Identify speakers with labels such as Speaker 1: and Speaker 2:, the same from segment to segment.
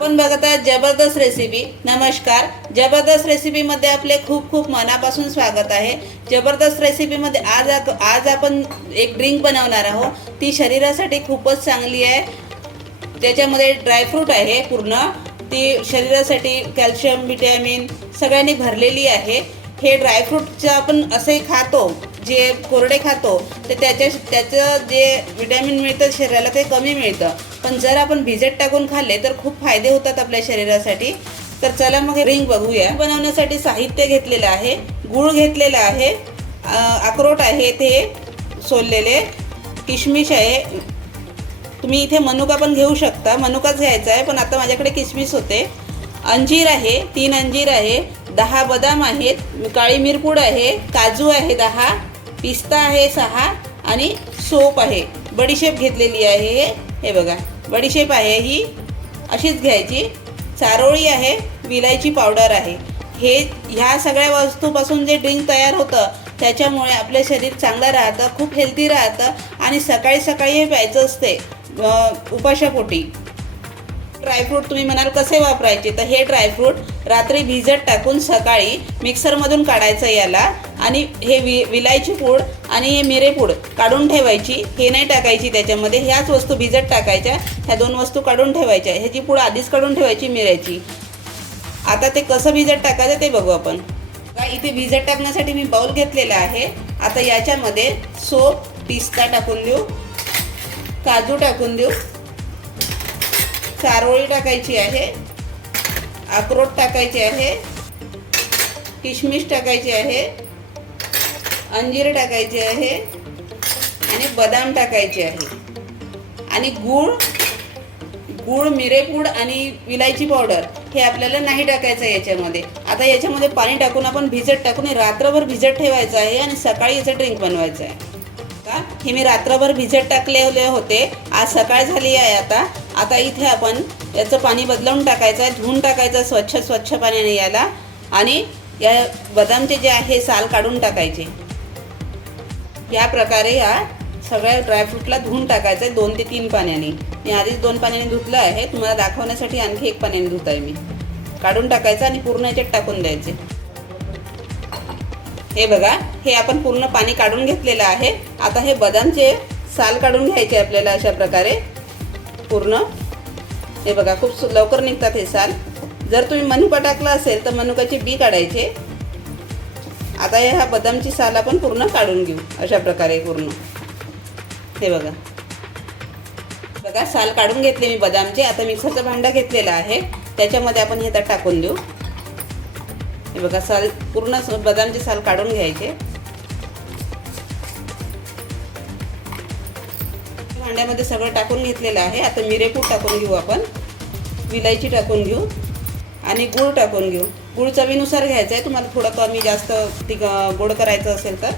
Speaker 1: आपण बघत आहात जबरदस्त रेसिपी नमस्कार. जबरदस्त रेसिपीमध्ये आपले खूप खूप मनापासून स्वागत आहे. जबरदस्त रेसिपीमध्ये आज आज आपण एक ड्रिंक बनवणार आहोत. ती शरीरासाठी खूपच चांगली आहे. त्याच्यामध्ये ड्रायफ्रूट आहे पूर्ण. ती शरीरासाठी कॅल्शियम विटॅमिन सगळ्यांनी भरलेली आहे. हे ड्रायफ्रूटचं आपण असे खातो. जे कोरडे खातो ते त्याच्या त्याचं जे विटॅमिन मिळतं शरीराला ते कमी मिळतं. पण जर आपण भिजत टाकून खाल्ले तर खूप फायदे होतात आपल्या शरीरासाठी. तर चला मग रिंग बघूया. बनवण्यासाठी साहित्य घेतलेलं आहे गूळ घेतलेला आहे अक्रोट आहे ते सोललेले किशमिश आहे. तुम्ही इथे मनुका पण घेऊ शकता. मनुकाच घ्यायचा आहे पण आता माझ्याकडे किशमिश होते. अंजीर आहे तीन अंजीर आहे दहा बदाम आहेत काळी मिरपूड आहे काजू आहे दहा पिस्ता आहे सहा आणि सोप आहे. बडीशेप घेतलेली आहे हे. हे बघा बडीशेप आहे ही. अशीच घ्यायची. चारोळी आहे विलायची पावडर आहे. हे ह्या सगळ्या वस्तूपासून जे ड्रिंक तयार होतं त्याच्यामुळे आपलं शरीर चांगलं राहतं खूप हेल्दी राहतं आणि सकाळी सकाळी हे प्यायचं असते उपाशापोटी. ड्रायफ्रूट तुम्ही म्हणाल कसे वापरायचे? तर हे ड्रायफ्रूट रात्री भिजत टाकून सकाळी मिक्सरमधून काढायचं याला. आणि हे वि विलायची पूड आणि हे मिरे पूड काढून ठेवायची हे नाही टाकायची त्याच्यामध्ये ह्याच वस्तू भिजत टाकायच्या ह्या दोन वस्तू काढून ठेवायच्या ह्याची पूड आधीच काढून ठेवायची मिऱ्याची. आता ते कसं भिजत टाकायचं ते बघू आपण. इथे भिजत टाकण्यासाठी मी बाऊल घेतलेला आहे. आता याच्यामध्ये सोप पिस्ता टाकून देऊ काजू टाकून देऊ चारोळी टाकायची आहे अक्रोट टाकायचे आहे किशमिश टाकायची आहे अंजीर टाकायचे आहे आणि बदाम टाकायचे आहे. आणि गूळ गूळ मिरेपूड आणि विलायची पावडर हे आपल्याला नाही टाकायचं आहे याच्यामध्ये. आता याच्यामध्ये पाणी टाकून आपण भिजत टाकून रात्रभर भिजत ठेवायचं आहे आणि सकाळी याचं ड्रिंक बनवायचं आहे. का? हे मी रात्रभर भिजत टाकलेले होते. आज सकाळ झाली आहे आता. आता इथे आपण याचं पाणी बदलवून टाकायचं आहे धुवून टाकायचं स्वच्छ स्वच्छ पाण्याने याला. आणि या बदामचे जे आहे साल काढून टाकायचे. या प्रकारे या सगळ्या ड्रायफ्रूटला धुवून टाकायचं आहे दोन ते तीन पाण्याने. मी आधीच दोन पाण्याने धुतलं आहे तुम्हाला दाखवण्यासाठी आणखी एक पाण्याने धुत आहे मी. काढून टाकायचं आणि पूर्ण याच्यात टाकून द्यायचे. हे बघा हे आपण पूर्ण पाणी काढून घेतलेलं आहे. आता हे बदामचे साल काढून घ्यायचे आपल्याला अशा प्रकारे. पूर्ण. हे बघा खूप लवकर निघतात हे साल. जर तुम्ही मनुका टाकला असेल तर मनुकाचे बी काढायचे. आता हे हा बदामची साल आपण पूर्ण काढून घेऊ. अशा प्रकारे पूर्ण. हे बघा. बघा साल काढून घेतले मी बदामचे. आता मिक्सरचं भांडं घेतलेलं आहे. त्याच्यामध्ये आपण हे आता टाकून देऊ. हे बघा साल पूर्ण बदामची साल काढून घ्यायचे. भांड्यामध्ये सगळं टाकून घेतलेलं आहे. आता मिरेपूड टाकून घेऊ आपण. विलायची टाकून घेऊ. आणि गूळ टाकून घेऊ. गूळ चवीनुसार घ्यायचं आहे. तुम्हाला थोडं कमी जास्त ती गोड करायचं असेल तर.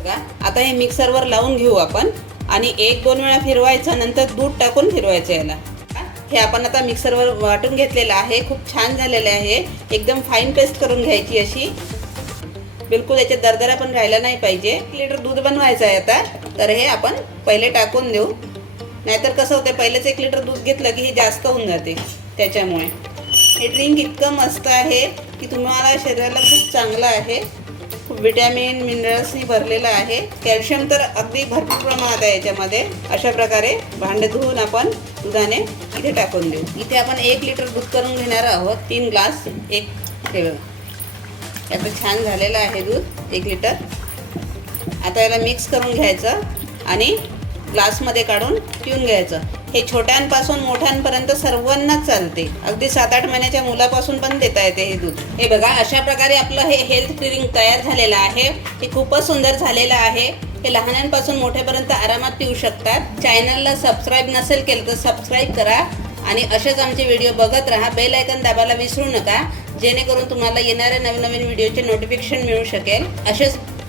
Speaker 1: बघा आता हे मिक्सरवर लावून घेऊ आपण. आणि एक दोन वेळा फिरवायचं नंतर दूध टाकून फिरवायचं याला. हे आपण आता मिक्सरवर वाटून घेतलेलं आहे. खूप छान झालेलं आहे. एकदम फाईन पेस्ट करून घ्यायची अशी. बिलकुल याच्या दरदरा पण राहिला नाही पाहिजे. एक लिटर दूध बनवायचं आहे आता. तर हे आपण पहिले टाकून देऊ. नाहीतर कसं होतं पहिलेच एक लिटर दूध घेतलं की हे जास्त होऊन जाते त्याच्यामुळे. हे ड्रिंक इतकं मस्त आहे की तुम्हाला शरीराला खूप चांगलं आहे. खूप विटॅमिन मिनरल्सनी भरलेलं आहे. कॅल्शियम तर अगदी भरपूर प्रमाणात आहे याच्यामध्ये. अशा प्रकारे भांडे धुवून आपण दुधाने इथे टाकून देऊ. इथे आपण एक लिटर दूध करून घेणार आहोत. तीन ग्लास एक हे याचं छान झालेलं आहे दूध एक लिटर. आता याला मिक्स करून घ्यायचं आणि ग्लासमध्ये काढून पिऊन घ्यायचं. हे छोट्यांपासून मोठ्यांपर्यंत सर्वांनाच चालते. अगदी सात आठ महिन्याच्या मुलापासून पण देता येते हे दूध. हे बघा अशा प्रकारे आपलं हे हेल्थ ड्रिंक तयार झालेलं आहे. हे खूपच सुंदर झालेलं आहे. हे लहानांपासून मोठ्यापर्यंत आरामात पिऊ शकतात. चॅनलला सबस्क्राईब नसेल केलं तर सबस्क्राईब करा. आणि असेच आमचे व्हिडिओ बघत राहा. बेल आयकन दाबायला विसरू नका. जेणेकरून तुम्हाला येणाऱ्या नवीन नवीन व्हिडिओचे नोटिफिकेशन मिळू शकेल. असेच